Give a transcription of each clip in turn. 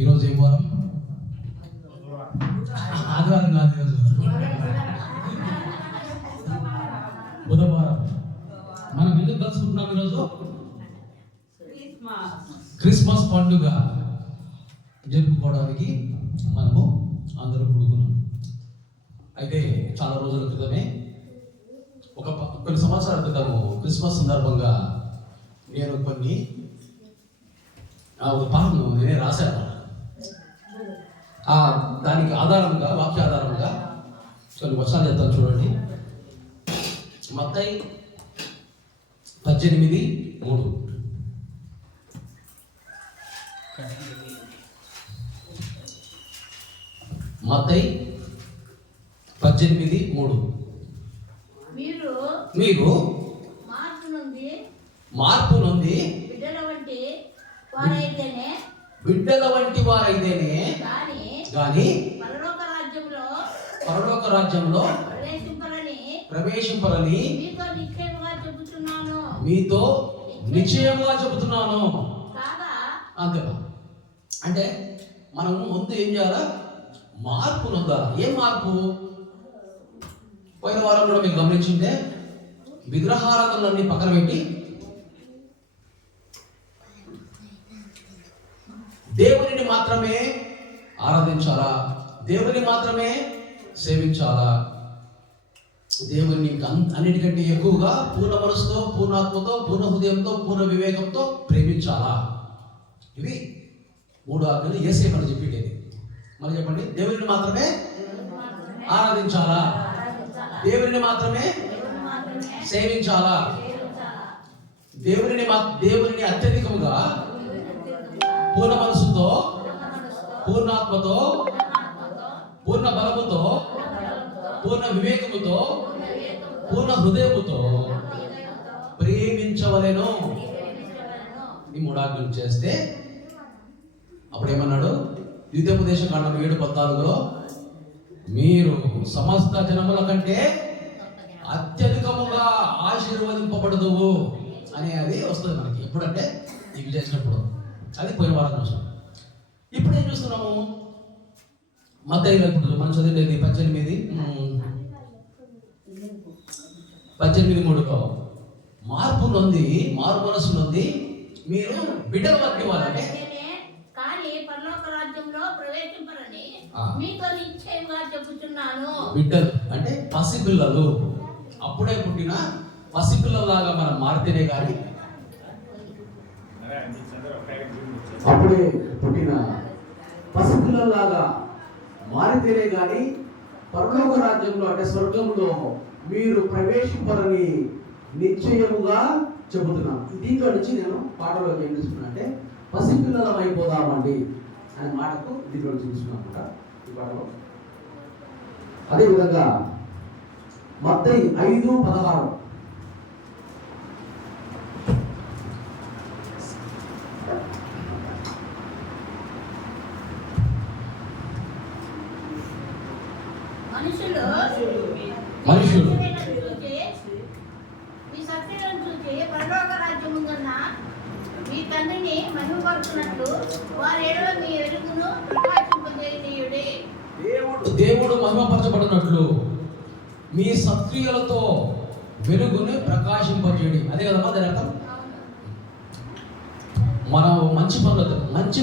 ఈరోజు ఏం వారం? ఆదివారం కాదు, ఈరోజు బుధవారం. మనం ఎందుకు కలుసుకుంటున్నాం? ఈరోజు క్రిస్మస్ పండుగ జరుపుకోవడానికి మనము అందరూ కూడుకున్నాం. అయితే చాలా రోజుల క్రితమే, కొన్ని సంవత్సరాల క్రితము క్రిస్మస్ సందర్భంగా నేను ఒక పాఠం నేనే రాశాను. దానికి ఆధారంగా, వాక్య ఆధారంగా కొన్ని వచనాలు చెప్తాను చూడండి. మత్తయి 18:3. మత్తయి 18:3. మీరు మార్పు నొంది బిడ్డల వంటి వారైతేనే గాని పరలోక రాజ్యంలో ప్రవేశింపరని మీతో నిశ్చయముగా చెబుతున్నాను. అంతేనా? అంటే మనం ముందు ఏం చేయాలా? మార్పు నొందాలి. ఏం మార్పు? పోయిన వారం కూడా మీకు గమనించింటే విగ్రహారాధనలన్నీ పక్కన పెట్టి దేవునిని మాత్రమే ఆరాధించాలా, దేవుని మాత్రమే సేవించాలా, దేవుని అన్నిటికంటే ఎక్కువగా పూర్ణ మనసుతో, పూర్ణాత్మతో, పూర్ణ హృదయంతో, పూర్ణ వివేకంతో ప్రేమించాలా. ఇవి 3 ఆజ్ఞలు యేసే మనం చెప్పిండేది. మళ్ళీ చెప్పండి. దేవుని మాత్రమే ఆరాధించాలా, దేవుని మాత్రమే సేవించాలా, దేవుని అత్యధికముగా పూర్ణ మనసుతో, పూర్ణాత్మతో, పూర్ణ బలముతో, పూర్ణ వివేకముతో, పూర్ణ హృదయముతో ప్రేమించవలెను. ఈ 3 ఆజ్ఞలు చేస్తే అప్పుడు ఏమన్నాడు? ద్వితీయోపదేశ కాండం 7:14లో మీరు సమస్త జనముల కంటే అత్యధికముగా ఆశీర్వదింపబడదువు అని అది వస్తుంది మనకి. ఎప్పుడంటే ఇవి చేసినప్పుడు. అది పోయిన వారం చూసాం. ఇప్పుడు ఏం చూస్తున్నాము? మత్తయిలో ఇప్పుడు మనం చదివేది 18:3లో మార్పు నొంది, మారు మనసు నొంది మీరు బిడ్డల వంటి వాళ్ళంటే బిడ్డలు అంటే పసిపిల్లలు. అప్పుడే పుట్టిన పసిపిల్లలాగా మనం మారితేనే కానీ, అప్పుడే పుట్టిన పసిపిల్లలాగా మారితేనే కానీ పరలోక రాజ్యంలో అంటే స్వర్గంలో మీరు ప్రవేశింపరని నిశ్చయముగా చెబుతున్నాను. దీంట్లో నుంచి నేను పాటలో ఏం చూసుకున్నా అంటే పసిపిల్లలం అయిపోదామండి అనే మాటకు దీంట్లో చూసుకున్నాను ఈ పాటలో. అదేవిధంగా మత్తయి 5:16 మనుషులు మీ సత్యలను చూచి పరలోక రాజ్యముందున్న మీ తండ్రిని మహిమపరుచున్నట్లు వారి ఎడల మీ వెలుగును ప్రకాశింపజేయుడి. దేవుడు మహిమపరచబడినట్లు మీ సత్క్రియలతో వెలుగుని ప్రకాశింపజేయడి. అదే కదమ్మా దాని అర్థం. మనం మంచి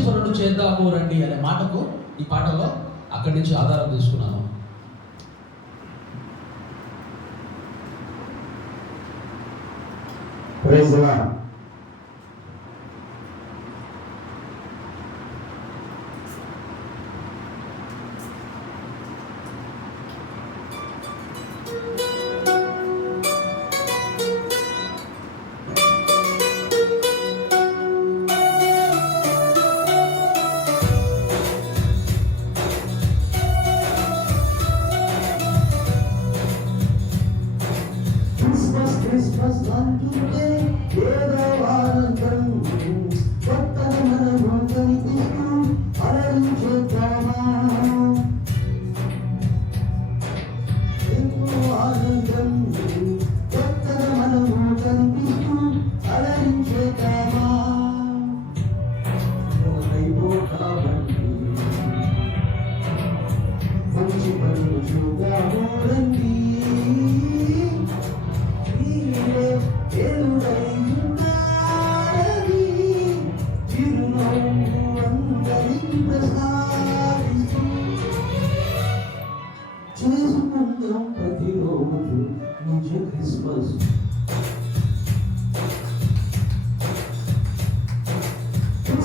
పనులు చేద్దాము రండి అనే మాటకు ఈ పాటలో అక్కడి నుంచి ఆధారం తీసుకున్నాను. Praise the Lord. Christmas unto day,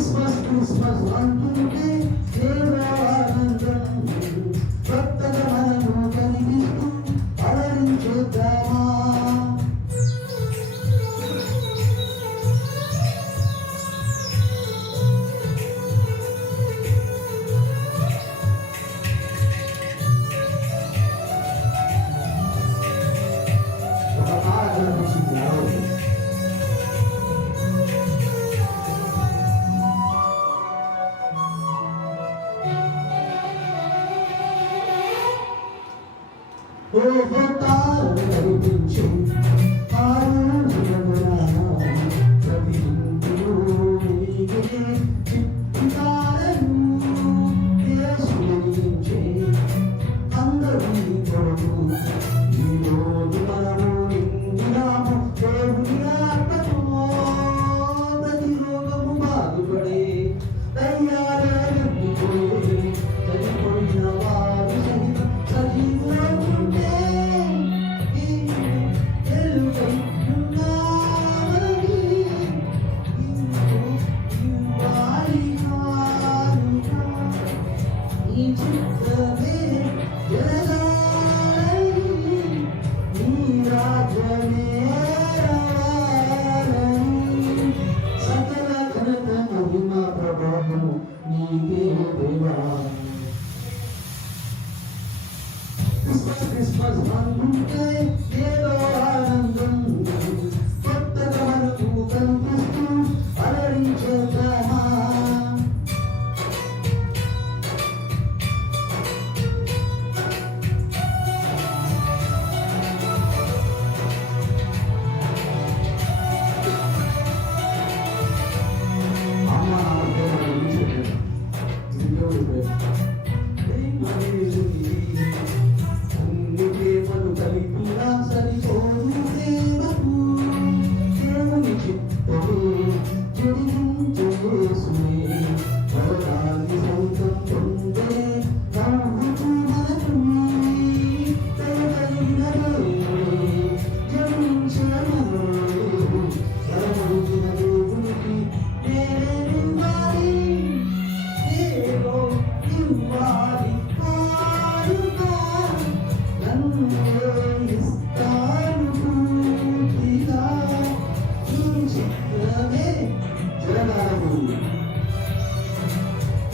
Christmas Christmas అంటుంటే ఏదో ఆనందం కొత్తగా మనము కనిపిస్తూ అలరించేద్దామా. ఒక మాట కనిపిస్తుంది రావాలి. ఓ తారు కనిపించు ఆనందమురా ప్రతి ఇంటిలో వెలిగే చిట్టి తారను యేసు వెలిగించే అందరి కొరకు ఈరోజు మనము నిండినాము దేవుని ఆత్మతో. ప్రతి రోగము బాగుపడే దయ్యాలే వెళ్ళిపోయే చనిపోయిన వారు సహితం సజీవులవుతుంటే వెలుగై ఉన్నామని ఇవ్వాలి కానుక. ఈ చిత్తమే జరగాలని నీ రాజ్యమే రావాలని సకల ఘనత మహిమ ప్రభావము నీకే దేవా. క్రిస్మస్ క్రిస్మస్ అనుకుంటే ఏదో ఆనందం కొత్తగా మనకు కనిపిస్తూ అలరించేద్దామా. అమ్మ నాన్న పేరు అడిగించలేదు, ఇది దేవుడి పేరు. ప్రేమలేదు నీది, అన్ని ప్రేమలు కలిపినా సరిపోదు ప్రేమకు. దేవుని చిత్తమే జరిగించే యేసునే పరదాన్ని సొంతం పొందే నవ్వుతూ మనకు దయగలిగిన దేవుడే జన్మించను. సరమొడిగిన దేవునికి నేనివ్వాలి, ఏదో ఇవ్వాలి కానుక. నన్నే ఇస్తాను పూర్తిగా, నీ చిత్తమే జరగాలి.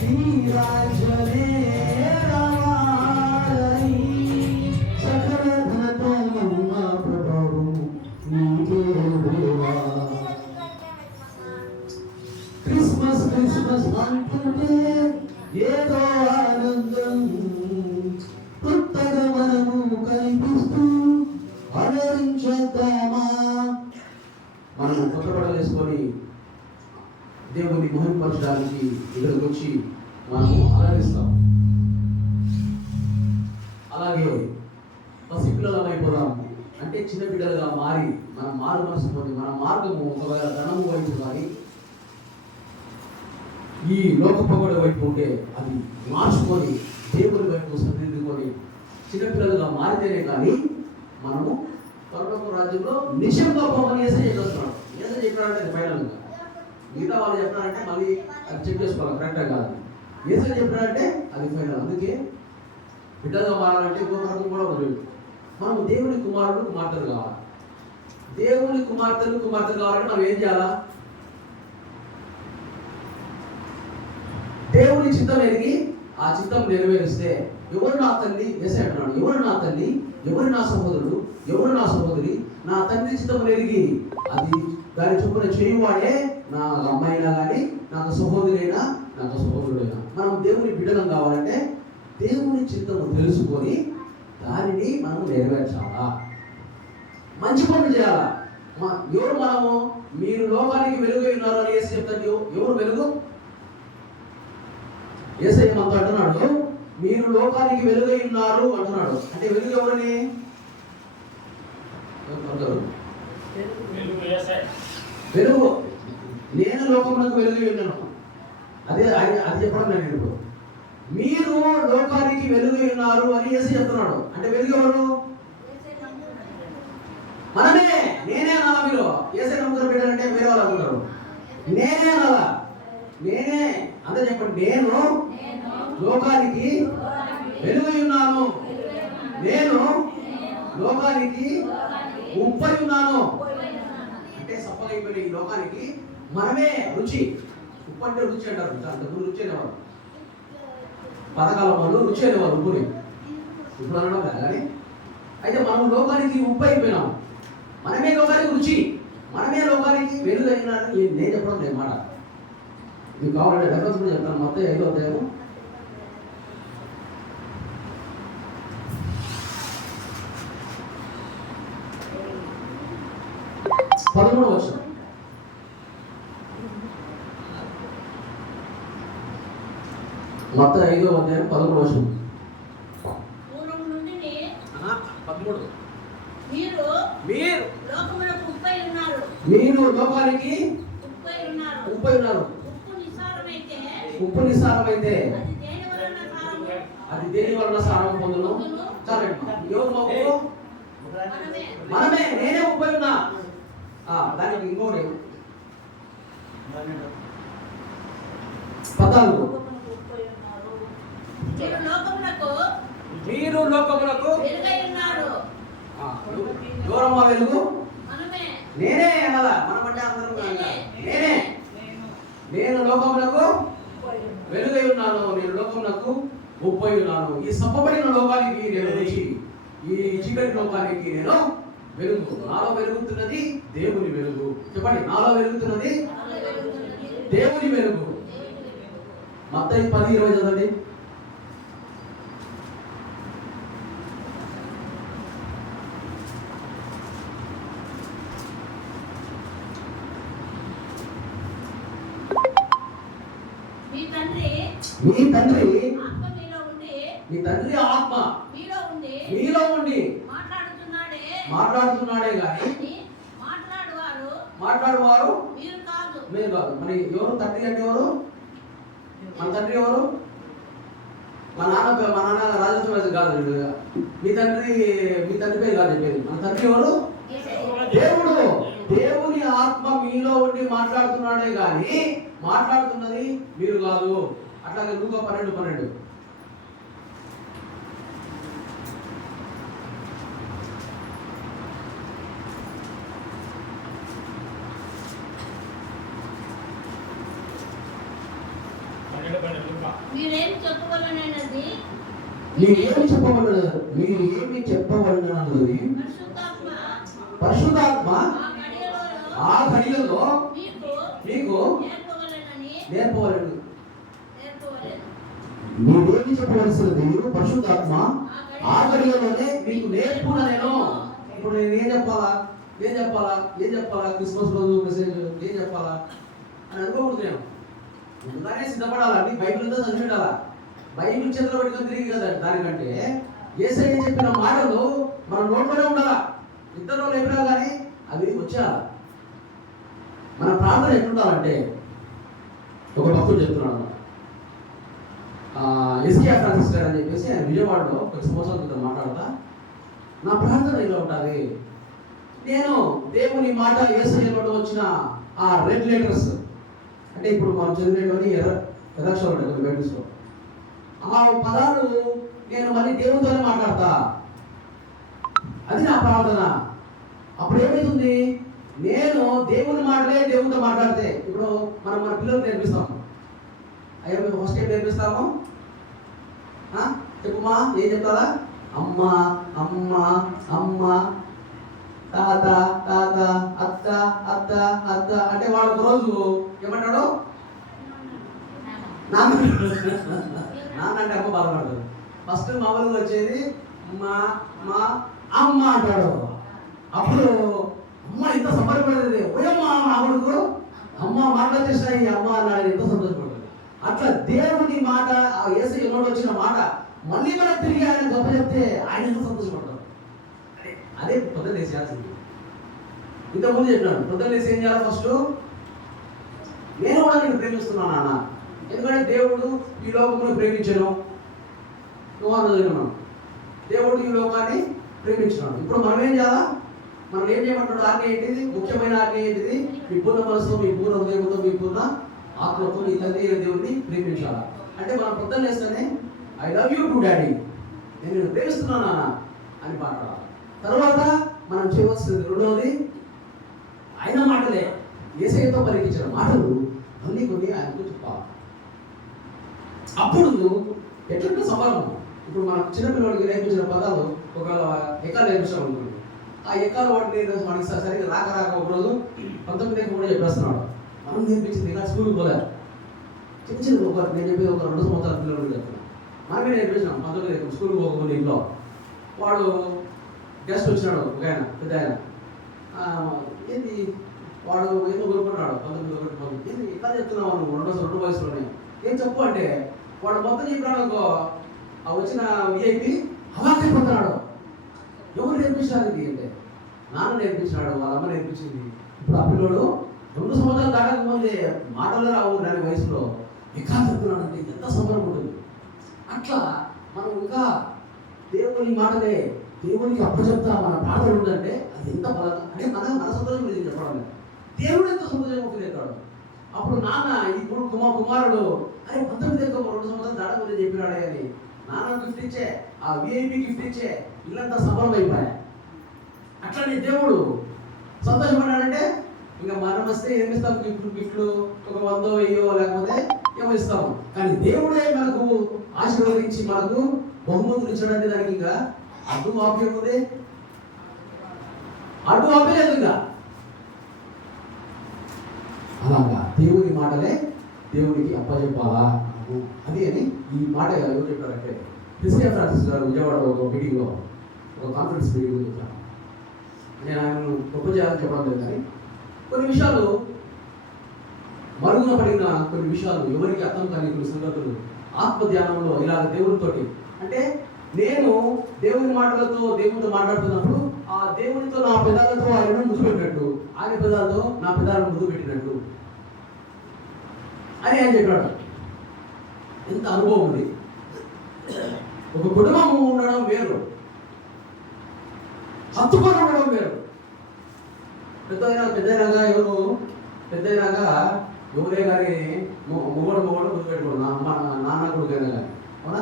నీ రాజ్యమే రావాలని సకల ఘనత మహిమ ప్రభావం నీకే దేవా. క్రిస్మస్ క్రిస్మస్ అంటుంటే ఏదో ఆనందం కొత్తగా మనము కనిపిస్తూ అలరించేద్దామా. మనం కొత్త బట్టలు వేసుకొని దేవుని మహిమపరచడానికి ఇక్కడికి వచ్చి మనము అలరిస్తాం. అలాగే పసిపిల్లలం అయిపోదాం అంటే చిన్న బిడ్డలుగా మారి మన మారు మనసు పొంది మన మార్గము ఒకవేళ ధనము వైపు కానీ ఈ లోక పొగడ వైపు ఉంటే అది మార్చుకొని దేవుని వైపు సరిదిద్దుకొని చిన్నపిల్లలుగా మారితేనే కానీ మనము పరలోక రాజ్యంలో నిశ్శబ్ద పోమని ఏసై చేస్తున్నాడు. ఏసై చెప్పాడంటే అది ఫైనల్గా, మిగతా వాళ్ళు చెప్పారంటే మళ్ళీ అది చెక్ చేసుకోవాలి కరెక్ట్గా కాదు. ఏసై చెప్పాడంటే అది ఫైనల్. అందుకే బిడ్డలుగా మారాలంటే ఇంకో మార్గం కూడా వదిలేదు. మనం దేవుని కుమారుడు కుమార్తెలు కావాలి. దేవుని కుమార్తెలు కావాలంటే మనం ఏం చేయాలా? దేవుని చిత్తం ఎరిగి ఆ చిత్తం నెరవేరిస్తే ఎవరు నా తల్లి వేసే అంటున్నాడు, ఎవరు నా తల్లి, ఎవరు నా సహోదరుడు, ఎవరు నా సహోదరి, నా తండ్రి చిత్తం ఎరిగి అది దాని చొప్పున చేయువాడే నా అమ్మాయి అయినా కానీ నాకు సహోదరి అయినా నాకు సహోదరుడైనా. మనం దేవుని బిడ్డలం కావాలంటే దేవుని చిత్తము తెలుసుకొని దానిని మనం నెరవేర్చాలా, మంచి పనులు చేయాలా. ఎవరు మనము? మీరు లోకానికి వెలుగు ఉన్నారు అని యేసు చెప్తాడు. ఎవరు వెలుగు? యేసయ్య మనతో అంటున్నాడు, మీరు లోకానికి వెలుగై ఉన్నారు అంటున్నాడు. అంటే వెలుగు ఎవరని? వెలుగు నేను లోకమునకు వెలుగై ఉన్నాను. అది చెప్పడం నేను ఇప్పుడు. మీరు లోకానికి వెలుగై ఉన్నారు అని యేసయ్య చెప్తున్నాడు. అంటే వెలుగు ఎవరు? మనమే. నేనే అనాలా? మీరు యేసయ్య నమ్ముకున్న బిడ్డలంటే వేరే వాళ్ళు అనుకుంటారు. నేనే అనాలా? నేనే అందరూ చెప్పండి, నేను లోకానికి వెలుగై ఉన్నాను. నేను లోకానికి ఉప్పై ఉన్నాను. అంటే సప్పగైపోయిన ఈ లోకానికి మనమే రుచి. ఉప్పు అంటే రుచి అంటారు. అంతకు రుచి అనేవారు, పథకాల వాళ్ళు రుచి అనేవారు ఉప్పుని. ఇప్పుడు అనడం కాదు కానీ, అయితే మనం లోకానికి ఉప్పు అయిపోయినాం. మనమే లోకానికి రుచి, మనమే లోకానికి వెలుగైనాడని నేను చెప్పడం లేదు మాట. మీకు కావాలంటే రెఫరెన్స్ కూడా చెప్తాను. మొత్తం 5వ అధ్యాయము 13వ వచనం. మొత్తం 5వ అధ్యాయం 13వ వచనం. పూర్వం నుండి 13. మీరు మీరు లోకములకు ఉప్పై ఉన్నారు. మీరు లోకానికి ఉప్పై ఉన్నారు. ఉప్పై ఉన్నారు. ఉప్పు నిస్సారమైతే ఉప్పు నిస్సారమైతే అది దేని వలన సారము? అది దేని వలన సారం పొందును? చాలండి. ఎవరు మా ఉప్పు? మనమే. నేనే ఉప్పై ఉన్నా. దానికి ఇంకోటి 14. మీరు లోకములకు వెలుగై ఉన్నారు. ఎవరమ్మా వెలుగు? మనమే. నేనే అనాలా? మనం అంటే అందరం నేనే. నేను లోకములకు వెలుగై ఉన్నాను. నేను లోకములకు ఉప్పై ఉన్నాను. ఈ సప్పబడిన లోకానికి నేను రుచి, ఈ చీకటి లోకానికి నేను వెలుగు. నాలో వెలుగుతున్నది దేవుని వెలుగు. చెప్పండి, నాలో వెలుగుతున్నది దేవుని వెలుగు. మత్తయి 10:20 చదవండి. మీ తండ్రి ఆత్మ మీలో ఉండి, మీ తండ్రి ఆత్మ మీలో ఉండి మాట్లాడుతున్నాడే కానీ మాట్లాడువారు మీరు కాదు. మీరు కాదు. మరి ఎవరు తండ్రి అంటే ఎవరు? మన తండ్రి ఎవరు? మా నాన్న రాజేశ్వర కాదు. మీ తండ్రి పేరు కాదు చెప్పేది. మన తండ్రి ఎవరు? దేవుడు. దేవుని ఆత్మ మీలో ఉండి మాట్లాడుతున్నాడే కానీ మాట్లాడుతున్నది మీరు కాదు. అట్లాగే లూకా 12:12. మీరేమి చెప్పవలనది మీరు ఏమి చెప్పవలనది పరిశుద్ధాత్మ ఆ ఘడియలో మీకు నేర్పవలను. మీరేమి చెప్పవలసినది పరిశుద్ధాత్మ ఆ ఘడియలోనే మీకు నేర్పున నేను. ఇప్పుడు నేను ఏం చెప్పాలా? క్రిస్మస్ రోజు మెసేజ్ ఏం చెప్పాలా అని అనుకోకూడదు. నేను ముందుగానే సిద్ధపడాలా? అన్ని బైబిల్ అంతా చదివిండాలా? బైబిల్ చేతిలో పెట్టుకొని తిరిగి కదా. దానికంటే యేసయ్య చెప్పిన మాటలు మన నోట్లోనే ఉండాలా. ఇద్దరు ఎప్పుడా కానీ అవి వచ్చాలా. మన ప్రార్థన ఎట్లుండాలంటే, ఒక భక్తుడు చెప్తున్నాడు, ఎస్కే ఫ్రాన్సిస్ గారు అని చెప్పేసి ఆయన విజయవాడలో ఒక సంవత్సరాల క్రితం మాట్లాడతా, నా ప్రార్థన ఇలా ఉంటుంది. నేను దేవుని మాట యేసయ్యలో వచ్చిన ఆ రెడ్ లెటర్స్ అంటే ఇప్పుడు మనం చదివేటువంటి ఎర్రక్షరాలు ఉంటాయి కొన్ని బైబిల్స్లో, ఆ పదాలు నేను మళ్ళీ దేవునితోనే మాట్లాడతా. అది నా ప్రార్థన. అప్పుడు ఏమవుతుంది? నేను దేవుని మాటలే దేవునితో మాట్లాడితే, ఇప్పుడు మనం మన పిల్లలకు నేర్పిస్తాము. అయ్యో మేము ఫస్ట్ ఏం నేర్పిస్తాము? చెప్పుమా, ఏం చెప్తారా? అమ్మ అమ్మ అమ్మ, తాత తాత, అత్త అత్త అత్త అంటే వాడు ఒక రోజు ఏమంటాడు? నాన్న అంటే అమ్మ బాధపడతాడు. ఫస్ట్ మామూలుగా వచ్చేది మా మా అమ్మ అంటాడు. అప్పుడు అమ్మ ఎంత సంబరపడేది, ఓయమ్మా మామూలుకు అమ్మ మాట్లాడేసినాయి అమ్మ అన్నాడు, ఎంత సంతోషపడతాడు. అట్లా దేవుని మాట, ఆ యేసయ్య నోటి వచ్చిన మాట మళ్ళీ మనం తిరిగి ఆయన గొప్ప చెప్తే ఆయన ఎంత సంతోషపడతాడు. అదే పొద్దున్న లేచి చేయాల్సింది. ఇంతకుముందు చెప్పినాడు, పొద్దున్న లేచి ఏం చేయాలి? ఫస్ట్ నేను కూడా నేను ప్రేమిస్తున్నాను నాన్న, ఎందుకంటే దేవుడు ఈ లోకమును ప్రేమించను. దేవుడు ఈ లోకాన్ని ప్రేమించినాడు. ఇప్పుడు మనం ఏం చేయాలా? మనం ఏం చేయమంటాడు? ఆజ్ఞ ఏంటిది? ముఖ్యమైన ఆజ్ఞ ఏంటిది? మీ పూర్ణ మనసుతో, మీ పూర్ణ హృదయంతో, మీ పూర్ణ ఆత్మతో నీ తండ్రి అయిన దేవుడిని ప్రేమించాలా. అంటే మనం పొద్దున్న లేస్తేనే I love you too daddy, నేను నిన్ను ప్రేమిస్తున్నాను నాన్న అని మాట్లాడాలి. తర్వాత మనం చేయవలసింది రెండవది, ఆయన మాటలే యేసయ్యతో పలికించిన మాటలు మళ్ళీ కొన్ని ఆయనకు చెప్పాలి. అప్పుడు ఎట్లంటే సంబరం. ఇప్పుడు మనకు చిన్నపిల్లడికి నేర్పించిన పదాలు ఒక ఎకాలు నేర్పించాం అనుకోండి, ఆ ఎకాలు వాటిని మనకి సరిగ్గా రాక ఒకరోజు 19 కూడా చెప్పేస్తున్నాడు. మనం నేర్పించింది ఇంకా స్కూల్కి పోలేదు. చిన్న చిన్న నేను చెప్పేది ఒక 2 సంవత్సరాల పిల్లలు చెప్తున్నాను. మనమే నేర్పించినాం 19 స్కూల్కి పోకుండా ఇంట్లో. వాడు గెస్ట్ వచ్చినాడు ఒక ఆయన, పెద్ద ఆయన. ఏంది వాడు ఏదో కోరుకుంటున్నాడు 19 ఏంది ఇట్లా చెప్తున్నావు నువ్వు 2 వయసులోనే ఏం చెప్పు అంటే, వాడు మొత్తం చెప్పినాడు. ఆ వచ్చిన విఐపి అవాక్కైపోతున్నాడు. ఎవరు నేర్పించారు ఇది అంటే, నాన్న నేర్పించినాడు, వాళ్ళ అమ్మ నేర్పించింది. ఇప్పుడు ఆ పిల్లడు 2 సంవత్సరాలు దాటకముందే మాటలు రావు దాని వయసులో ఎక్కడ చెప్తున్నాడు అంటే ఎంత సంబరం ఉంటుంది. అట్లా మనం ఇంకా దేవుని మాటలే దేవునికి అప్పచెప్తా మన ప్రార్థన ఉందంటే అది ఎంత బలం అంటే మన సంతోషం గురించి చెప్పడం లేదు, దేవుడు ఎంత సంతోషంగా ఫీల్. అప్పుడు నాన్న ఇప్పుడు కుమారుడు అరే 19 2 సంవత్సరాలు దాటకముందే చెప్పినాడే అని నాన్న గిఫ్ట్ ఇచ్చే, ఆ విఐపి గిఫ్ట్ ఇచ్చే ఇల్లంతా సంబరం అయిపోయాయి. అట్లనే దేవుడు సంతోషపడ్డాడంటే ఇంకా మనం వస్తే ఏమిస్తాం, గిఫ్ట్లు ఒక 100 1000 లేకపోతే ఏమో ఇస్తాము. కానీ దేవుడే మనకు ఆశీర్వదించి మనకు బహుమతులు ఇచ్చాడంటే దానికి ఇంకా అడ్డు ఆప్యం ఉంది, అడ్డు ఆపలేదు ఇంకా. అలాగా దేవుని మాటలే దేవునికి అప్పచెప్పాలా అది అని ఈ మాట ఎవరు చెప్పారంటే క్రిస్టియన్ ఫ్రాన్సిస్ గారు విజయవాడలో ఒక మీటింగ్లో, ఒక కాన్ఫరెన్స్ మీటింగ్లో చెప్పారు. నేను ఆయనను గొప్ప చేయాలని చెప్పడం లేదు, కానీ కొన్ని విషయాలు మరుగున పడిన కొన్ని విషయాలు ఎవరికి అర్థం కాని కొన్ని సంగతులు ఆత్మధ్యానంలో ఇలాగ దేవునితోటి అంటే నేను దేవుని మాటలతో దేవునితో మాట్లాడుతున్నప్పుడు ఆ దేవునితో నా పెదాలతో ఆయన ముద్దు పెట్టినట్టు, ఆయన పెదాలతో నా పెదాలను ముద్దు పెట్టినట్టు అని ఆయన చెప్పాడు. ఎంత అనుభవం ఉంది. ఒక కుటుంబం ఉండడం వేరు, హత్తుకొని ఉండడం వేరు. పెద్దయినాగా ఎవరే కానీ మొగడు ముద్దు పెట్టుకోడు, నాన్న కొడుకైనా కానీ అవునా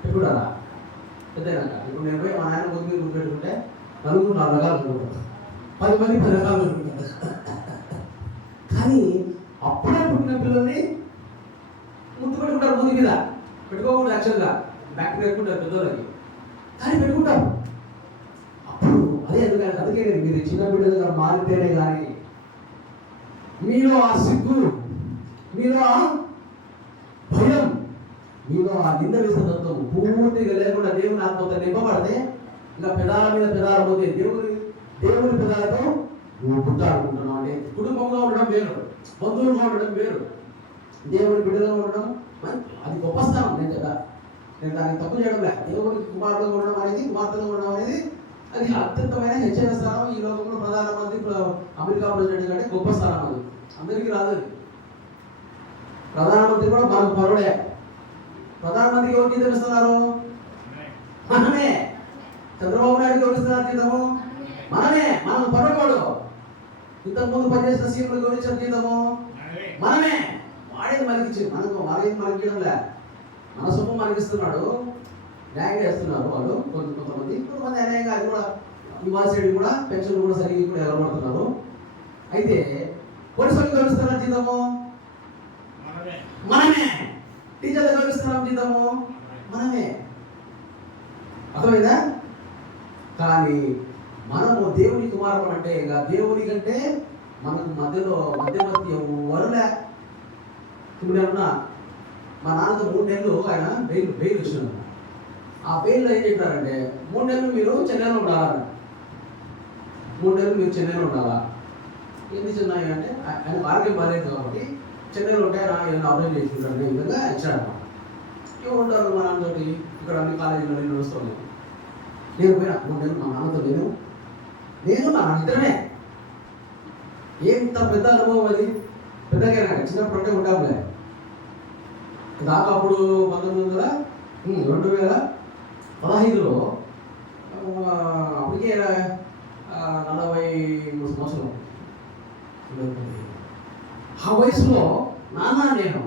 పెట్టుకుంటారా పెద్దయినాక. ఇప్పుడు నేను పోయి మా నాయన ముద్దు పెట్టుకుంటే 4 రకాలు పెట్టుకుంటారు, 10 మంది 10 రకాలు పెట్టుకుంటారు. కానీ అప్పుడే పుట్టిన పిల్లల్ని ముద్దు పెట్టుకుంటారు, ముందు మీద పెట్టుకోకూడదు యాక్చువల్గా, బ్యాక్ పెట్టుకుంటారు పెద్దోళ్ళకి, కానీ పెట్టుకుంటారు. అప్పుడు అదే అందుకే మీరు చిన్న బిడ్డలుగా మారితేనే కానీ మీలో ఆ సిగ్గు, మీలో ఆ భయం, మీలో ఆ నింద విసర్జనత్వం పూర్తిగా లేకుండా దేవుని ఆత్మతో నింపబడితే ఇంకా పెదాల మీద పెదాల పోతే దేవుని పెదాలతో నువ్వు గుర్తాడుకుంటున్నావు అంటే కుటుంబంగా ఉండడం వేరు, బంధువులుగా ఉండడం వేరు, దేవుని బిడ్డలుగా ఉండడం అది గొప్ప స్థానం. నేను దానికి తప్పు చేయడం లేదు. దేవునికి కుమారుడుగా ఉండడం అనేది, కుమార్తెగా ఉండడం అనేది అది అత్యంతమైన హెచ్చరిక స్థానం. ఈ లోకంలో ప్రధానమంత్రి అమెరికా ప్రెసిడెంట్ కంటే గొప్ప స్థానం అది, అందరికీ రాదు. ప్రధానమంత్రి కూడా మనకు పరుడే. ప్రధానమంత్రికి ఎవరు జీతం ఇస్తున్నారు? మనమే. చంద్రబాబు నాయుడుకి ఎవరు ఇస్తున్నారు జీతము? మనమే. మనకు పరుడు. ఇంతకుముందు పనిచేసిన సీఎంలు గౌరవించిన జీతము మనమే. వాడేది మనకి మనకించడం లే, మన సొమ్ము మనకిస్తున్నాడు. న్యాయంగా చేస్తున్నారు వాళ్ళు కొంతమంది అన్యాయంగా అది కూడా ఇవ్వాల్సి కూడా పెన్షన్ కూడా సరిగ్గా కూడా ఎగరబడుతున్నారు. అయితే పోలీసులకు గౌరవిస్తున్నారు జీతము మనమే, టీచర్లకు గౌరవిస్తున్నాం జీతము మనమే. అర్థమైందా? కానీ మనము దేవుని కుమారుడు అంటే ఇంకా దేవుని కంటే మనకు మధ్యవర్తి ఎవరులే. ఇప్పుడు ఏమన్నా మా నాన్నతో 3 నెలలు ఆయన బెయిల్ వచ్చినాడు. ఆ బెయిల్లో ఏం చెప్పారంటే 3 నెలలు మీరు చెన్నైలో ఉండాలని, 3 నెలలు మీరు చెన్నైలో ఉండాలా. ఏంది చెన్నై అంటే ఆయన ఆరోగ్యం బాగాలేదు కాబట్టి చెన్నైలో ఉంటే ఆయన ఆపరేట్ చేసుకుంటారు అనే విధంగా ఇచ్చాడన్నమాట. ఎవరు ఉంటారు మా నాన్నతోటి ఇక్కడ అన్ని కాలేజీలో నేను వస్తాను. నేను పోయినా 3 నెలలు మా నాన్నతో నేను నా ఇద్దరమే. ఎంత పెద్ద అనుభవం అది, పెద్దగా చిన్నప్పుడు అంటే ఉంటాంలే. దాకా అప్పుడు 2015లో అప్పటికే 43 సంవత్సరం. ఆ వయసులో నాన్న నేను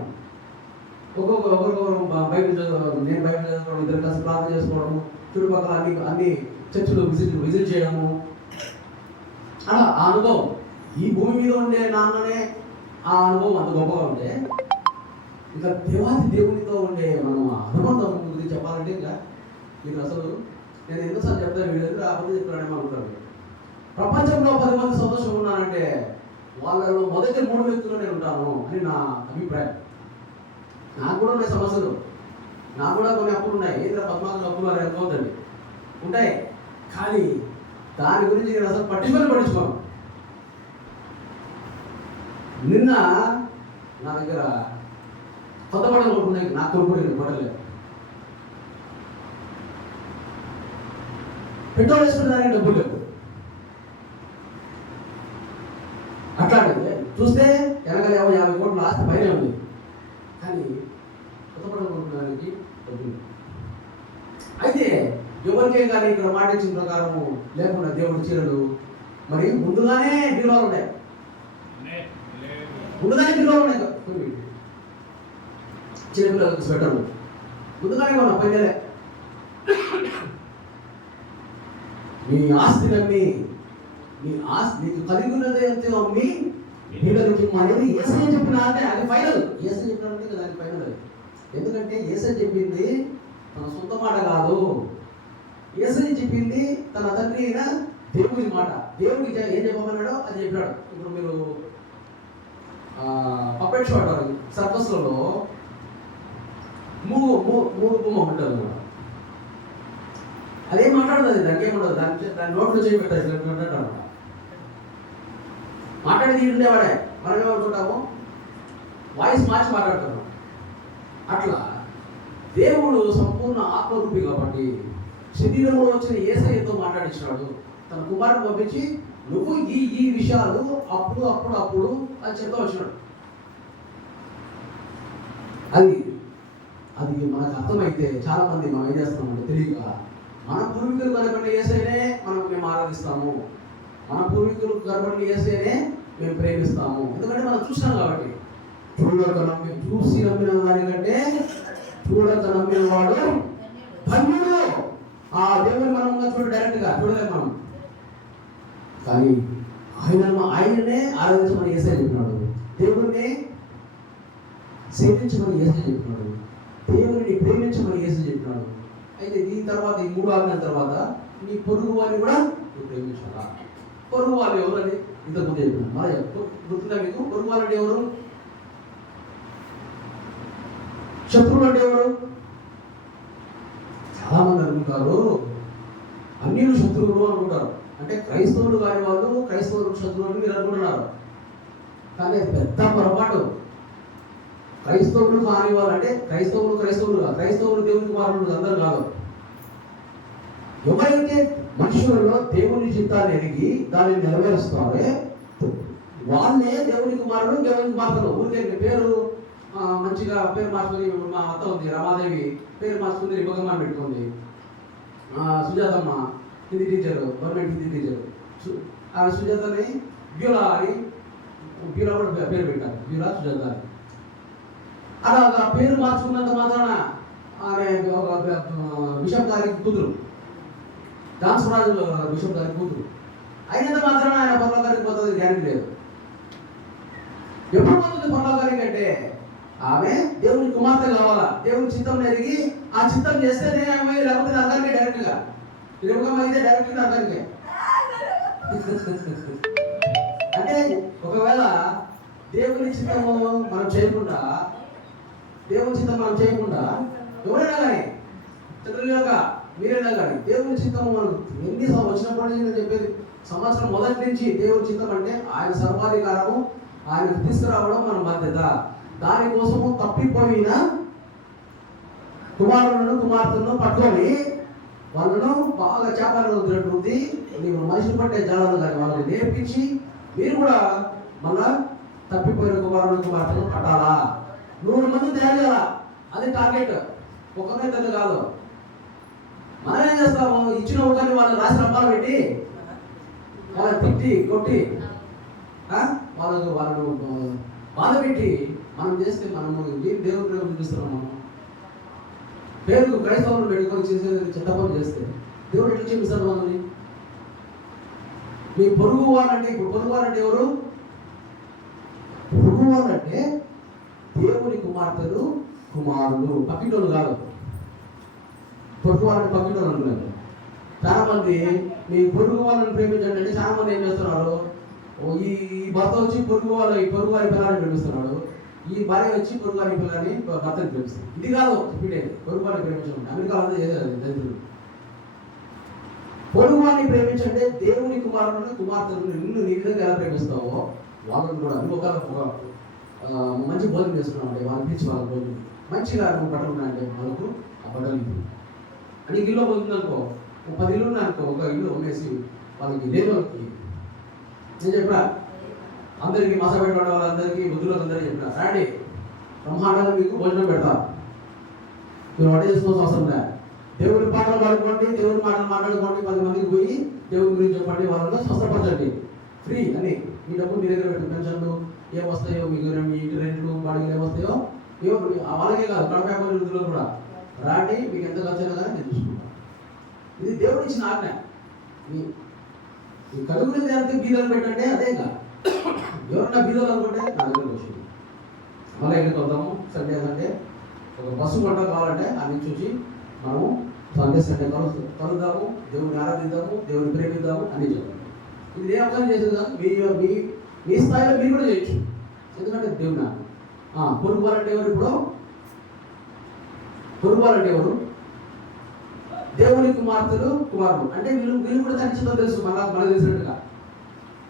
ఒకరికొకరు బైబిల్ చదవడం, నేను బైబిల్ చదవడం, ఇద్దరు కలిసి ప్రార్థన చేసుకోవడం, చుట్టుపక్కల అన్ని చర్చిలు విజిట్ చేయడము, అలా ఆ అనుభవం. ఈ భూమి మీద ఉండే నాన్ననే ఆ అనుభవం అంత గొప్పగా ఉంటే, ఇంకా దేవునితో ఉండే మనం ఆ అనుబంధం గురించి చెప్పాలంటే ఇంకా మీకు అసలు నేను ఎంతసార్లు చెప్తాను, వీళ్ళు ఎందుకు అబద్ధం చెప్తారని అనుకుంటాను. ప్రపంచంలో 10 మంది సంతోషంగా ఉన్నానంటే వాళ్ళలో మొదటి 3 వ్యక్తులు నేను ఉంటాను అని నా అభిప్రాయం. నాకు కూడా ఉన్నాయి సమస్యలు, నాకు కూడా కొన్ని అప్పులు ఉన్నాయి. ఏదైనా 14 అప్పులు అని అనుకోవద్దండి, ఉంటాయి. కానీ దాని గురించి నేను అసలు పట్టించుకోను. నిన్న నా దగ్గర కొత్త బట్టలు కొనుక్కున్నాయి, నాకు కొనుక్కోలేదు బట్టలేదు. పెట్రోల్ వేసుకునే దానికి డబ్బులు లేవు. అట్లాంటిది చూస్తే వెనకాల 50 కోట్ల ఆస్తి పైన ఉంది, కానీ కొత్త బట్టలు కొనుక్కోవడానికి డబ్బులు. అయితే ఎవరికే కానీ ఇక్కడ మాట ఇచ్చిన ప్రకారము లేకుండా దేవుడి చీరలు మరి ముందుగానే బీరువాలు ఉన్నాయి, ముందుగానే బీరువాలు ఉన్నాయి. చిన్నపిల్లలకు స్వెటర్లు ముందుగానే కొన్నా, పైనలే. మీ ఆస్తి నమ్మి, మీ ఆస్తి నీకు కలిగి ఉన్నది ఎంతో అమ్మి వీళ్ళకి అనేది ఏసై చెప్పిన అంటే అది ఫైనల్. ఏసై చెప్పినంటే కదా అది ఫైనల్. అది ఎందుకంటే ఏసై చెప్పింది తన సొంత మాట కాదు, ఏసై చెప్పింది తన తండ్రి అయిన దేవుడి మాట. దేవుడికి ఏం చెప్పమన్నాడో అది చెప్పినాడు. ఇప్పుడు మీరు పప్పెట్ షాట్ సర్కస్లలో మూగు బొమ్మ ఉంటుంది అన్నమాట. అదేం మాట్లాడుతుంది, దానికి ఏముండదు, దాని నోట్లో చేయి పెట్టారు మాట్లాడి తీరుండేవాడే. మనం ఏమనుకుంటాము, వాయిస్ మార్చి మాట్లాడుతున్నాం. అట్లా దేవుడు సంపూర్ణ ఆత్మరూపి కాబట్టి శరీరంలో వచ్చిన యేసయ్యతో మాట్లాడించినాడు. తన కుమారుడు పంపించి నువ్వు ఈ విషయాలు అప్పుడు అని చెప్తా వచ్చినాడు. అది మనకు అర్థమైతే చాలా మంది మనం ఏం చేస్తామంటే తెలియక మన పూర్వీకులు కనబడిన యేసయ్యనే మేము ఆరాధిస్తాము, మన పూర్వీకులు కనబడిన యేసయ్యనే మేము ప్రేమిస్తాము. ఎందుకంటే మనం చూసినాం కాబట్టి. చూసి నమ్మిన దానికంటే చూడక నమ్మిన వాడు ధన్యుడు. ఆ దేవుని మనం డైరెక్ట్గా చూడలేము మనం, కానీ ఆయననే ఆరాధించమని యేసయ్య చెప్పినాడు, దేవుడిని సేవించమని యేసయ్య చెప్పినాడు, దేవుడిని ప్రేమించమని యేసయ్య చెప్పినాడు. అయితే దీని తర్వాత ఈ 3 ఆజ్ఞల తర్వాత నీ పొరుగు వారిని కూడా నువ్వు ప్రేమించాలా. పొరుగు వాళ్ళు ఎవరని ఇంతకుముందు చెప్పినాడు. మరి గుర్తుందా మీకు? పొరుగు వాళ్ళు అంటే ఎవరు? శత్రువులు అంటే ఎవరు? చాలా మంది అనుకుంటారు అన్యులు శత్రువులు అనుకుంటారు. అంటే క్రైస్తవులు కాని వాళ్ళు క్రైస్తవులు శత్రువులు మీరు అనుకుంటున్నారు, కానీ అది పెద్ద పొరపాటు. క్రైస్తవులు కాని వాళ్ళు అంటే క్రైస్తవులు క్రైస్తవులు దేవుని కుమారులు అందరూ కాదు. ఎవరైతే మనుషులలో దేవుని చిత్తాన్ని ఎరిగి దాన్ని నెరవేరుస్తారే వాళ్ళే దేవుని కుమారుడు, దేవుని కుమార్తెలు. ఊరికే పేరు మంచిగా పేరు మార్చుకుని, మా అత్త ఉంది రమాదేవి, పేరు మార్చుకుని రిపకమ్మ పెట్టుకుంది. Sujathamma Hindi teacher, government Hindi teacher. ఆ సుజాతని బ్యూలా అని, బ్యూలా కూడా పేరు పెట్టారు, బ్యూలా సుజాత అని. అలా ఆ పేరు మార్చుకున్నంత మాత్రాన ఆమె బిషప్ గారి కూతురు, దాన్సరాజు బిషప్ గారి కూతురు అయినంత మాత్రాన ఆయన పర్లోకానికి పోతుంది గ్యారెంటీ లేదు. ఎప్పుడు పోతుంది పర్లోకానికి అంటే ఆమె దేవుని కుమార్తె కావాలా, దేవుని చిత్తం ఎరిగి ఆ చిత్తం చేస్తేనే ఆమె, లేకపోతే నరకానికి డైరెక్ట్గా రిపకమ్మ అయితే డైరెక్ట్గా నరకానికి. అంటే ఒకవేళ దేవుని చిత్తము మనం చేయకుండా ఎవరైనా కానీ చంద్రులుగా మీరైనా కానీ దేవుని చిత్తము మనం ఎన్ని వచ్చినప్పటి నుంచి నేను చెప్పేది, సంవత్సరం మొదటి నుంచి దేవుని చిత్తం అంటే ఆయన సర్వాధికారము, ఆయనకు తీసుకురావడం మన బాధ్యత. దానికోసము తప్పిపోయిన కుమారులను కుమార్తెలను పట్టుకొని వాళ్ళను బాగా చేపలు వదిలినట్టుంది నీవు మనుషులు పట్టే జాలను కానీ వాళ్ళని నేర్పించి మీరు కూడా మళ్ళా తప్పిపోయిన కుమారులను కుమార్తెలను పట్టాలా. 100 మంది తయారు చేయాలా, అది టార్గెట్. ఒకరిద్దరు కాదు. మనం ఏం చేస్తాము, ఇచ్చిన ఒకరిని వాళ్ళని రాసి రంపాలు పెట్టి వాళ్ళని తిట్టి కొట్టి వాళ్ళను బాధ పెట్టి మనం చేస్తే మనము దేవుని ప్రేమ చూపిస్తున్నాం. మనం పేరు క్రైస్తవులు పెట్టుకొని చేసేది చెత్త పనులు చేస్తే దేవుడు ఎట్లా చూపిస్తాడు మనల్ని? మీ పొరుగు వారంటే, ఇప్పుడు పొరుగు వారంటే ఎవరు? పొరుగు వారంటే దేవుని కుమార్తెలు కుమారులు, పక్కిటోళ్ళు కాదు. పొరుగు వారంటే పక్కిటోళ్ళు అంటున్నారు. చాలా మంది మీ పొరుగు వాళ్ళని ప్రేమించండి అంటే చాలా మంది ఏం చేస్తున్నారు, ఈ భర్త వచ్చి పొరుగు వారి పిల్లలని ప్రేమిస్తున్నాడు, ఈ భార్య వచ్చి పొరుగు వారి పిల్లని భర్తని ప్రేమిస్తారు. ఇది కాదు చెప్పేది పొరుగు వారిని ప్రేమించడం. అమెరికాలో చేసేది దళితులు. పొరుగు వారిని ప్రేమించంటే దేవుని కుమారులను కుమార్తెలను నిన్ను నీ విధంగా ఎలా ప్రేమిస్తావో వాళ్ళని కూడా నువ్వు ఒక మంచి భోజనం చేస్తున్నావు అంటే వాళ్ళని పిలిచి వాళ్ళ భోజనం మంచిగా నువ్వు బట్టలు ఉన్నాయంటే వాళ్ళకు ఆ బట్టలు ఇవ్వు. అని ఇల్లు పోతుందనుకో, 10 ఇల్లు ఉన్నాయనుకో, ఒక ఇల్లు అమ్మేసి వాళ్ళకి లేని వాళ్ళకి నేను చెప్పా, అందరికీ మస పెట్టడం వాళ్ళందరికీ బుద్ధులకు అందరికీ చెప్పిన, రాండి బ్రహ్మాండంగా మీకు భోజనం పెడతారు, మీరు వంట చేసుకోవాల్సిన అవసరం లేదు. దేవుని పాటలు పాడుకోండి, దేవుని మాటలు మాట్లాడుకోండి, 10 మందికి పోయి దేవుని గురించి చెప్పండి, వాళ్ళని స్వస్థపరచండి, ఫ్రీ అని. మీ డబ్బు మీ దగ్గర పెట్టి పెన్షన్లు ఏం వస్తాయో, మీకు మీ ఇంటి రెంట్లు బాడీలు ఏమొస్తాయో వాళ్ళకే కాదు, కడప వృద్ధులు కూడా రాండి, మీకు ఎంత ఖర్చు అయినా కానీ నేను చూసుకుంటాను. ఇది దేవుడు ఇచ్చిన ఆజ్ఞ. ఈ కలుగుని అంతే బీదలు పెట్టండి, అదే కాదు. ఎవరన్నా బీదలు అనుకుంటే నా దగ్గరకు వచ్చింది. మళ్ళీ ఎక్కడికి వద్దాము, సండే ఒక బస్సు కొండ కావాలంటే ఆ నుంచి చూసి మనము సండే కలుద్దాము, దేవుని ఆరాధిద్దాము, దేవుని ప్రేమిద్దాము అని చెప్తాము. ఇది ఏ అవసరం చేసేదా? మీ స్థాయిలో మీరు కూడా చేయొచ్చు. ఎందుకంటే దేవుని పొరుగు వారంటే ఎవరు? ఇప్పుడు పొరుగు వారంటే ఎవరు? దేవుని కుమార్తెలు కుమారులు అంటే వీళ్ళు కూడా తగ్గించడం తెలుసు, మనకు తెలిసినట్టుగా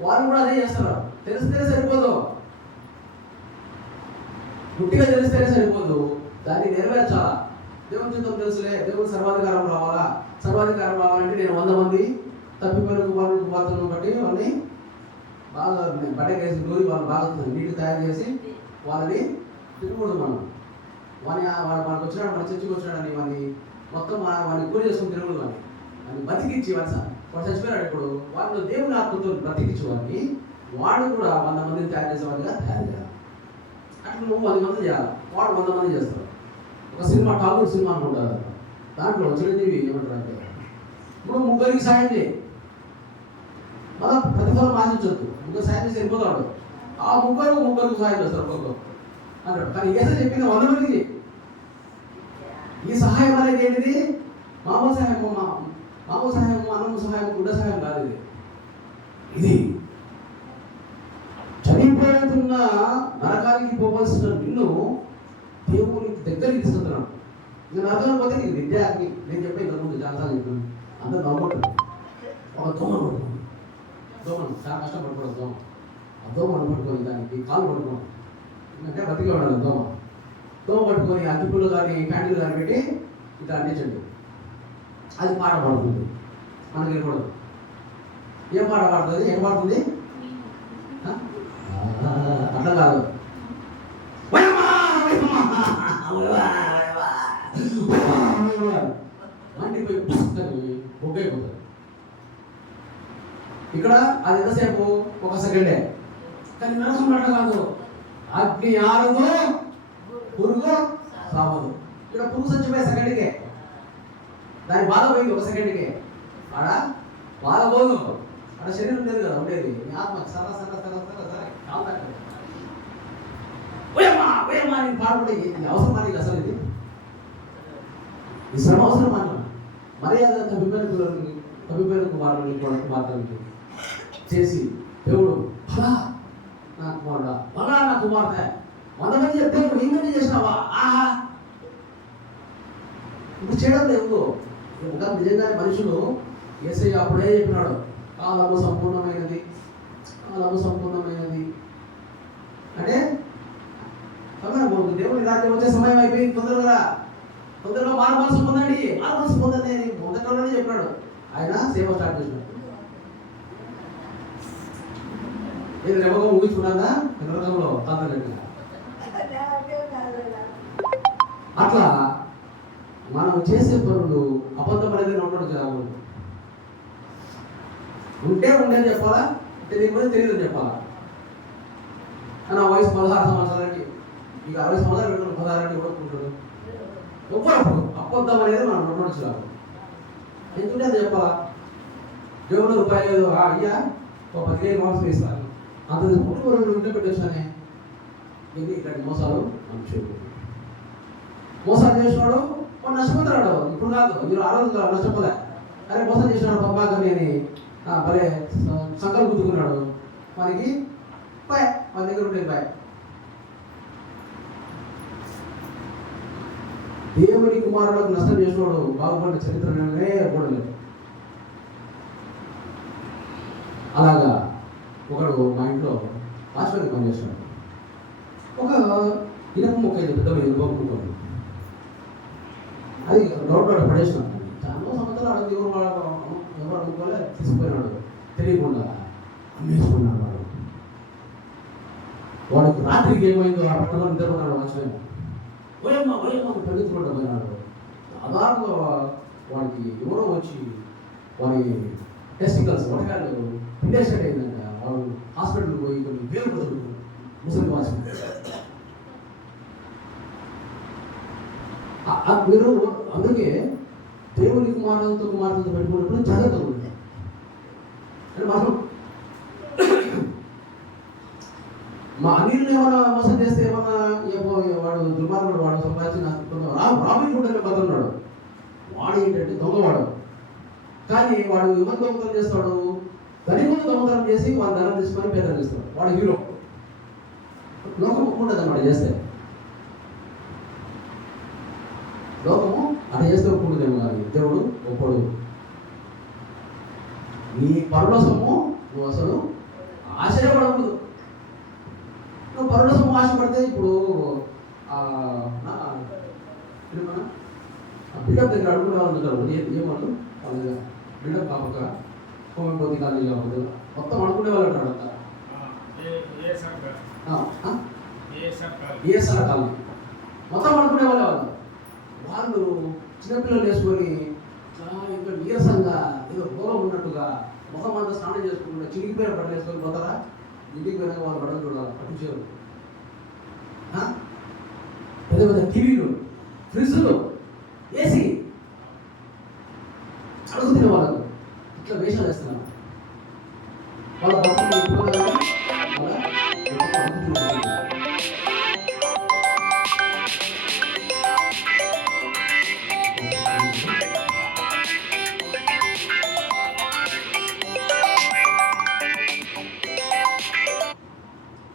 వాళ్ళు కూడా అదే చేస్తారు. తెలిస్తేనే సరిపోదు, గుట్టిగా తెలిస్తేనే సరిపోదు, దాన్ని నెరవేర్చాలా. దేవుని చిత్తం తెలుసులే, దేవుని సర్వాధికారం రావాలా. సర్వాధికారం రావాలంటే నేను 100 మంది తప్పిపోయిన కుమారులు కుమార్తెలను బట్టి వాళ్ళని బాగా బట్టకేసి నూరి వాళ్ళు బాగా నీళ్ళు తయారు చేసి వాళ్ళని తినకూడదు. మనకు వచ్చినాడు, మన చర్చికి వచ్చినాడని వాడిని మొత్తం వాడిని కూలి చేసుకుని తినకూడదు. వాడిని బతికిచ్చి వాడు చచ్చిపోయాడు. ఇప్పుడు వాళ్ళు దేవుని ఆత్మతో బ్రతికించి వాడిని వాడు కూడా 100 మందిని తయారు చేసేవాడిగా తయారు చేయాలి. అట్లా నువ్వు 10 మంది చేయాలి, వాడు 100 మంది చేస్తారు. ఒక సినిమా టాలీవుడ్ సినిమా అనుకుంటారు, దాంట్లో చిరంజీవి ఏమంటారు అంటే, ఇప్పుడు 3 సాయం చేయి, మళ్ళీ ప్రతిఫలం ఆశించొద్దు, 3 సాయం చేసి వెళ్ళిపోతాడు. ఆ 3 సాయం చేస్తారు ఒక్కొక్కరు అంటాడు. కానీ ఏదో చెప్పింది 100 మందికి. ఈ సహాయం అనేది ఏంటిది? మామూలు సహాయం, అన్నం సహాయం, గుడ్డ సహాయం కాదు. ఇది చనిపోతున్న నరకానికి పోవాల్సిన నిన్ను దేవుని దగ్గరికి తీసుకుంటున్నాడు. ఇక నరకం పోతే నీకు విద్యార్థి. నేను చెప్పే ఇంతకుముందు జాగ్రత్తగా చెప్పాను, అందరూ నవ్వుకుంటారు. ఒక దోమను పట్టుకోండి, దోమను చాలా కష్టపడుకోవడం, ఆ దోమను పట్టుకొని దానికి కాలు పట్టుకోండి, ఎందుకంటే బతికే ఉండాలి. దోమ పట్టుకొని అతుకులు కానీ ప్యాంటులు కానీ పెట్టి ఇట్లా అందించండి. అది పాట పాడుతుంది, మనకి వినకూడదు. ఏం పాట పాడుతుంది? ఎక్కడ పాడుతుంది? అట్లా కాదు, మండిపోయి పుస్తకం ఒగ్గైపోతుంది. ఇక్కడ అది ఎంతసేపు? 1 సెకండే. కానీ నరకం అట్లా కాదు, అగ్ని ఆరదు, పురుగు సావదు. ఇక్కడ పురుగు చచ్చిపోయే సెకండ్కే, దాని బాధ పోయింది 1 సెకండ్కే. ఆడ బాధ పోదు, ఆడ శరీరం లేదు కదా ఉండేది, మీ ఆత్మ సరే నేను పాడుకుంటే అవసరమా నీకు? అసలు ఇది ఈ శ్రమ అవసరం అన్న మర్యాద తప్పిపోయిన కుమార్తెలకి చేసి దేవుడు ఫలా నా కుమారుడా, ఫలా నా కుమార్తె 100 మంది చెప్తే నువ్వు ఇంకనే చేసినావా? ఆహా, ఇప్పుడు చేయడం లేదు. నిజంగానే మనుషులు యేసయ్య అప్పుడే చెప్పినాడు, కాలము సంపూర్ణమైనది, కాలము సంపూర్ణమైనది అంటే దేవుని రాజ్యం వచ్చే సమయం అయిపోయింది, తొందరగా మారు మనసు పొందండి అని మొదట్లోనే చెప్పినాడు. ఆయన సేవ స్టార్ట్ చేసినాడు. నేను రెమ్మగా ఊహించుకున్నాగా నరకంలో తాతగట్టిన. అట్లా మనం చేసే పనులు అబద్ధం అనేది ఉండడం జరగకూడదు. ఉండేది చెప్పాలా, తెలియకపోతే తెలియదని చెప్పాలా. నా వయసు 16 సంవత్సరాలకి ఇక 60 సంవత్సరాలు పెట్టుకుని 16 అంటే కొడుకుంటాడు ఎవ్వరు అప్పొద్దాం అనేది మనం నమ్మొచ్చురాదు. ఎందుకంటే అది చెప్పాలా? దేవుడు రూపాయలు లేదు అయ్యా ఒక 15 మాసం ఇస్తాను అంత పుట్టు ఉంటే పెట్టొచ్చానే. ఇది ఇట్లాంటి మోసాలు మనుషులు మోసాలు చేసినాడు వాడు నష్టపోతాడు. ఇప్పుడు కాదు మీరు ఆ రోజు నష్టపోలే. అరే మోసం చేసినాడు పంపాకని అని భలే సంకలు గుర్తుకున్నాడు. మనకి బాయ్ మన దగ్గర ఉండేది బాయ్. దేవుడి కుమారులకు నష్టం చేసినాడు బాగుపడిన చరిత్రనే కూడలేదు. అలాగా ఒకడు మా ఇంట్లో ఆశ్చర్యంగా పనిచేస్తున్నాడు. ఒక ఇనప మొక్క అయితే పెద్ద ఇనుప మొక్క అది రోడ్డు పడేసినాడు. చాలా సంవత్సరాలు అడిగి ఎవరు అనుకోలే తీసుకుపోయినాడు. తెలియకుండా అమ్మేసుకున్నాడు. వాడికి రాత్రికి ఏమైందో ఆ పట్టణంలో నిద్రపోతున్నాడు. మంచిగా ఓయమ్మ పెరుగుతున్నాడు పోయినాడు. దాదాపుగా వాడికి ఎవరో వచ్చి వాడి టెస్టికల్స్ వడగాళ్ళు ఇండస్ట్రీ అయిందంట. వాడు హాస్పిటల్కి పోయి కొన్ని వేలు బదులు ముసలి వాసి. మీరు అందుకే దేవుని కుమారులతో పెట్టుకున్నప్పుడు జాగ్రత్తగా ఉంటాయి. అంటే మనం మా అనిల్ని ఏమైనా మోసం చేస్తే ఏమన్నా వాడు దుర్మార్గుడు వాడు సంపాదించిన రాబిన్ హుడ్ అనే బతున్నాడు. వాడు ఏంటంటే దొంగవాడు. కానీ వాడు ఎవరు దొంగతనం చేస్తాడు? ధనికులు దొంగతనం చేసి వాడు ధనం తీసుకొని పేదలు ఇస్తాడు. వాడు హీరో. లోకం ఒప్పుకుంటుంది అన్నమాట చేస్తే. లోకము అలా చేస్తే ఒప్పుకుంటుందేమో కానీ దేవుడు ఒప్పుడు. నీ పరలోకము నువ్వు అసలు ఆశ్చర్యపడకూడదు. నువ్వు పరలోకము ఆశపడితే ఇప్పుడు బిల్డప్ దగ్గర అడుగునే వాళ్ళు ఉంటారు. ఏమన్నా వాళ్ళ బిల్డప్ కాపక హోమియోపతి కాలనీ కాకపోతే మొత్తం అనుకునే వాళ్ళు ఉంటాడు అంతా. ఏఎస్ఆర్ కాలనీ మొత్తం అనుకునే వాళ్ళే వాళ్ళు చిన్నపిల్లలు వేసుకొని ఇంకా నీరసంగా ఏదో దూరం ఉన్నట్టుగా ముఖం అంతా స్నానం చేసుకుంటున్నా చిరిగిపోయిన బట్టలు వేసుకొని పోతారా? ఇంటికి పోయినాక వాళ్ళు బట్టలు చూడాలి పట్టించారు. పెద్ద పెద్ద టీవీలు, ఫ్రిడ్జ్లు, ఏసీ అడుగుతున్న వాళ్ళకు ఇట్లా వేషాలు వేస్తున్నారు. వాళ్ళ